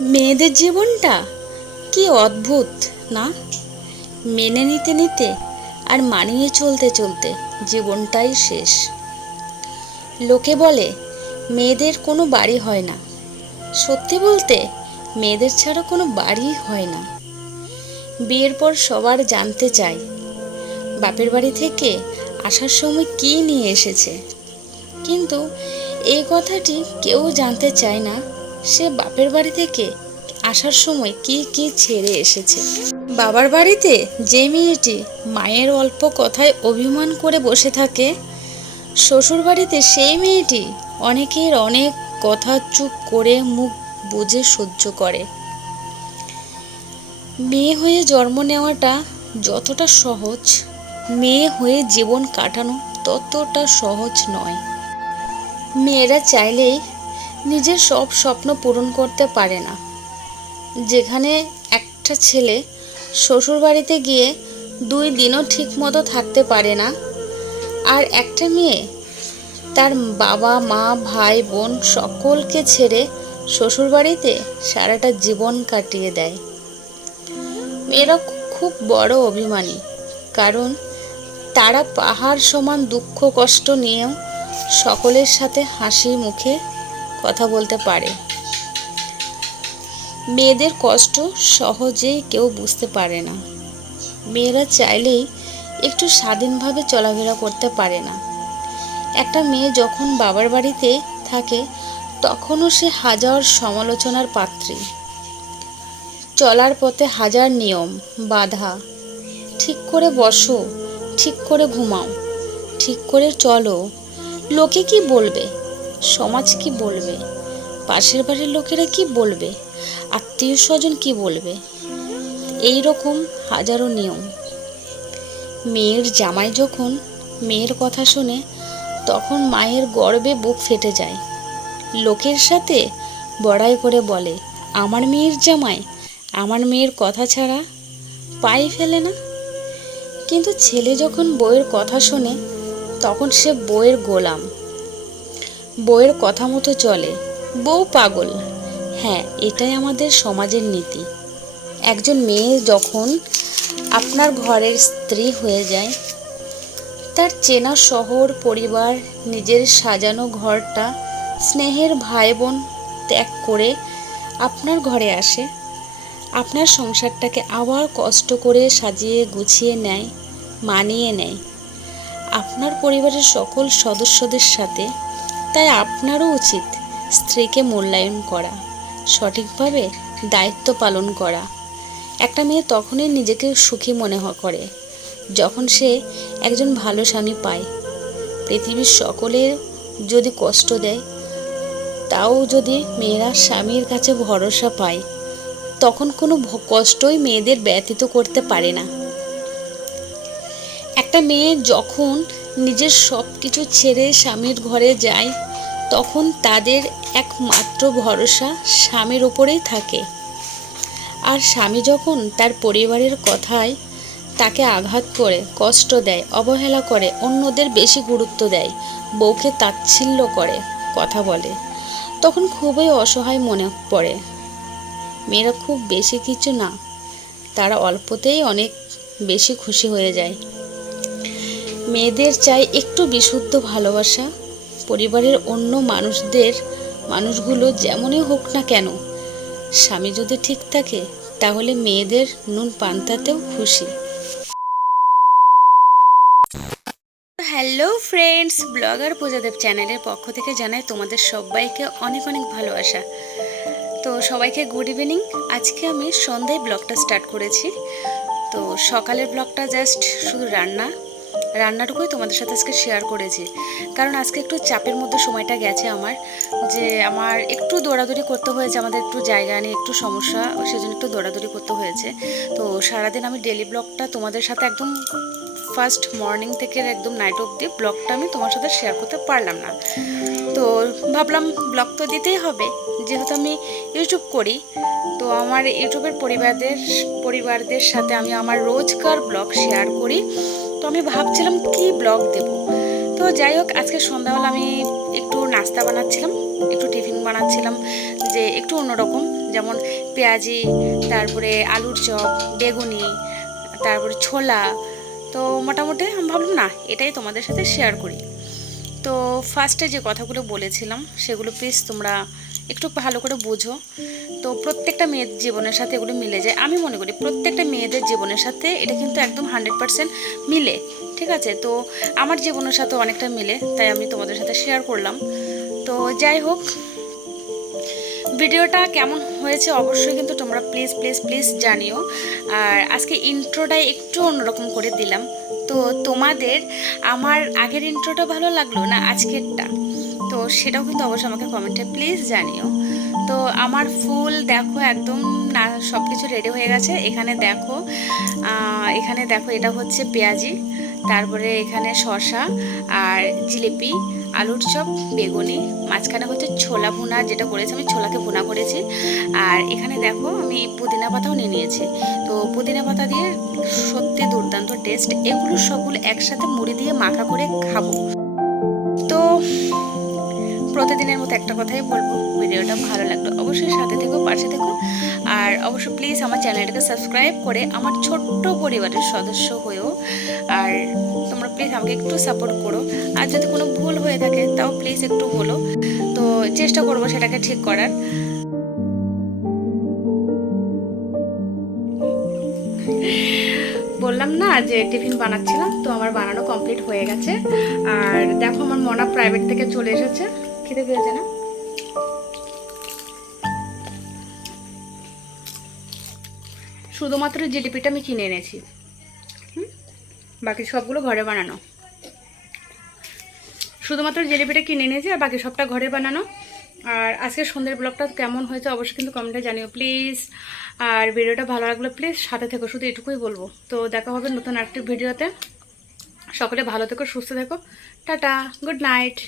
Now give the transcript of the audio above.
মেয়েদের জীবনটা কি অদ্ভুত না? মেনে নিতে নিতে আর মানিয়ে চলতে চলতে জীবনটাই শেষ। লোকে বলে মেয়েদের কোনো বাড়ি হয় না। সত্যি বলতে মেয়েদের ছাড়া কোনো বাড়ি হয় না। বিয়ের পর সবার জানতে চায় বাপের বাড়ি থেকে আসার সময় কী নিয়ে এসেছে, কিন্তু এই কথাটি কেউ জানতে চায় না সে বাপের বাড়ি থেকে আসার সময় কি কি ছেড়ে এসেছে। বাবার বাড়িতে যে মেয়েটি মায়ের অল্প কথায় অভিমান করে বসে থাকে, শ্বশুর বাড়িতে সেই মেয়েটি অনেকের অনেক কথা চুপ করে মুখ বুজে সহ্য করে। মেয়ে হয়ে জন্ম নেওয়াটা যতটা সহজ, মেয়ে হয়ে জীবন কাটানো ততটা সহজ নয়। মেয়েরা চাইলেই নিজের সব স্বপ্ন পূরণ করতে পারে না। যেখানে একটা ছেলে শ্বশুর বাড়িতে গিয়ে 2 দিনও ঠিক মতো থাকতে পারে না, আর একটা মেয়ে তার বাবা মা ভাই বোন সকলকে ছেড়ে শ্বশুর বাড়িতে সারাটা জীবন কাটিয়ে দেয়। মেয়েরা খুব বড় অভিমানী, কারণ তারা পাহাড় সমান দুঃখ কষ্ট নিয়েও সকলের সাথে হাসি মুখে কথা বলতে পারে। মেয়েদের কষ্ট সহজেই কেউ বুঝতে পারে না। মেয়েরা চাইলেই একটু স্বাধীনভাবে চলাফেরা করতে পারে না। একটা মেয়ে যখন বাবার বাড়িতে থাকে তখনও সে হাজার সমালোচনার পাত্রী। চলার পথে হাজার নিয়ম বাধা। ঠিক করে বসো, ঠিক করে ঘুমাও, ঠিক করে চলো। লোকে কি বলবে, সমাজ কি বলবে, পাশের বাড়ির লোকেরা কি বলবে, আত্মীয় স্বজন কি বলবে, এই রকম হাজারো নিয়ম। মেয়ের জামাই যখন মেয়ের কথা শুনে তখন মায়ের গর্বে বুক ফেটে যায়। লোকের সাথে বড়াই করে বলে, আমার মেয়ের জামাই আমার মেয়ের কথা ছাড়া পাই ফেলে না। কিন্তু ছেলে যখন বউয়ের কথা শোনে তখন সে বউয়ের গোলাম, বউয়ের কথা মতো চলে। বউ পাগল, হ্যাঁ, এটাই আমাদের সমাজের নীতি। একজন মেয়ে যখন আপনার ঘরের স্ত্রী হয়ে যায়, তার চেনা শহর পরিবার নিজের সাজানো ঘরটা স্নেহের ভাই বোন ত্যাগ করে আপনার ঘরে আসে, আপনার সংসারটাকে আবার কষ্ট করে সাজিয়ে গুছিয়ে নেয়, মানিয়ে নেয় আপনার পরিবারের সকল সদস্যদের সাথে। তাই আপনারও উচিত স্ত্রীকে মূল্যায়ন করা, সঠিকভাবে দায়িত্ব পালন করা। একটা মেয়ে তখনই নিজেকে সুখী মনে করে যখন সে একজন ভালো স্বামী পায়। পৃথিবীর সকলের যদি কষ্ট দেয়, তাও যদি মেয়েরা স্বামীর কাছে ভরসা পায়, তখন কোনো কষ্টই মেয়েদের ব্যতীত করতে পারে না। একটা মেয়ে যখন নিজের সব কিছু ছেড়ে স্বামীর ঘরে যায়, তখন তাদের একমাত্র ভরসা স্বামীর উপরেই থাকে। আর স্বামী যখন তার পরিবারের কথায় তাকে আঘাত করে, কষ্ট দেয়, অবহেলা করে, অন্যদের বেশি গুরুত্ব দেয়, বউকে তাচ্ছিল্য করে কথা বলে, তখন খুবই অসহায় মনে পড়ে। মেয়েরা খুব বেশি কিছু না, তারা অল্পতেই অনেক বেশি খুশি হয়ে যায়। মেয়েদের চাই একটু বিশুদ্ধ ভালোবাসা। পরিবারের অন্য মানুষগুলো যেমনই হোক না কেন, স্বামী যদি ঠিক থাকে তাহলে মেয়েদের নুন পান্তাতেও খুশি। হ্যালো ফ্রেন্ডস, ব্লগার পূজাদেব চ্যানেলের পক্ষ থেকে জানাই তোমাদের সবাইকে অনেক অনেক ভালোবাসা। তো সবাইকে গুড ইভিনিং। আজকে আমি সন্ধ্যায় ব্লগটা স্টার্ট করেছি। তো সকালের ব্লগটা জাস্ট শুধু রান্নাটুকুই তোমাদের সাথে আজকে শেয়ার করেছি, কারণ আজকে একটু চাপের মধ্যে সময়টা গেছে আমার একটু দৌড়াদৌড়ি করতে হয়েছে, আমাদের একটু জায়গা নিয়ে একটু সমস্যা, সেজন্য একটু দৌড়াদৌড়ি করতে হয়েছে। তো সারাদিন আমি ডেলি ব্লগটা তোমাদের সাথে একদম ফার্স্ট মর্নিং থেকে একদম নাইট অবধি ব্লগটা আমি তোমার সাথে শেয়ার করতে পারলাম না। তো ভাবলাম ব্লগ তো দিতেই হবে, যেহেতু আমি ইউটিউব করি। তো আমার ইউটিউবের পরিবারদের সাথে আমি আমার রোজকার ব্লগ শেয়ার করি। তো আমি ভাবছিলাম কি ব্লগ দেব। তো যাই হোক, আজকে সন্ধ্যাবেলা আমি একটু নাস্তা বানাচ্ছিলাম। একটু টিফিন বানাচ্ছিলাম যে একটু অন্যরকম, যেমন পেঁয়াজি, তারপরে আলুর চপ, বেগুনি, তারপরে ছোলা। তো মোটামুটি আমি ভাবলাম না এটাই তোমাদের সাথে শেয়ার করি। তো ফার্স্টে যে কথাগুলো বলেছিলাম সেগুলো প্লিজ তোমরা একটু ভালো করে বোঝো। তো প্রত্যেকটা মেয়ের জীবনের সাথে এগুলো মিলে যায়, আমি মনে করি প্রত্যেকটা মেয়েদের জীবনের সাথে এটা কিন্তু একদম 100% মিলে, ঠিক আছে? তো আমার জীবনের সাথে অনেকটা মিলে, তাই আমি তোমাদের সাথে শেয়ার করলাম। তো যাই হোক, ভিডিওটা কেমন হয়েছে অবশ্যই কিন্তু তোমরা প্লিজ প্লিজ প্লিজ জানিও। আর আজকে ইন্ট্রোটাই একটু অন্যরকম করে দিলাম। তো তোমাদের আমার আগের ইন্ট্রোটা ভালো লাগলো না আজকেরটা, তো সেটাও কিন্তু অবশ্যই আমাকে কমেন্টে প্লিজ জানিও। তো আমার ফুল দেখো একদম না সব কিছু রেডি হয়ে গেছে। এখানে দেখো এটা হচ্ছে পেঁয়াজি, তারপরে এখানে শসা আর জিলিপি, আলুর চপ, বেগুনি, মাঝখানে হচ্ছে ছোলা ভুনা, যেটা করেছি আমি ছোলাকে ভুনা করেছি। আর এখানে দেখো আমি পুদিনা পাতাও নিয়ে নিয়েছি। তো পুদিনা পাতা দিয়ে সত্যি দুর্দান্ত টেস্ট, এগুলো সবগুলো একসাথে মুড়ি দিয়ে মাখা করে খাবো। তো প্রতিদিনের মতো একটা কথাই বলবো, ভিডিওটা ভালো লাগলো অবশ্যই সাথে থেকো, পাশে থেকো। আর অবশ্যই প্লিজ আমার চ্যানেলটাকে সাবস্ক্রাইব করে আমার ছোট্ট পরিবারের সদস্য হয়েও। আর তোমরা প্লিজ আমাকে একটু সাপোর্ট করো। আর যদি কোনো ভুল হয়ে থাকে তাও প্লিজ একটু বলো, তো চেষ্টা করবো সেটাকে ঠিক করার। বললাম না যে টিফিন বানাচ্ছিলাম, তো আমার বানানো কমপ্লিট হয়ে গেছে। আর দেখো আমার মনা প্রাইভেট থেকে চলে এসেছে, খেতে পেয়েছে না? শুধুমাত্র জিলিপিটা আমি কিনে এনেছি, বাকি সবগুলো ঘরে বানানো। শুধুমাত্র জিলিপিটা কিনে এনেছি আর বাকি সবটা ঘরে বানানো। আর আজকে সন্ধ্যের ব্লগটা কেমন হয়েছে অবশ্যই কিন্তু কমেন্টে জানিও প্লিজ। আর ভিডিওটা ভালো লাগলে প্লিজ সাথে থেকো, শুধু এটুকুই বলবো। তো দেখা হবে নতুন আরেকটি ভিডিওতে। সকলে ভালো থেকো, সুস্থ থেকো, টাটা, গুড নাইট।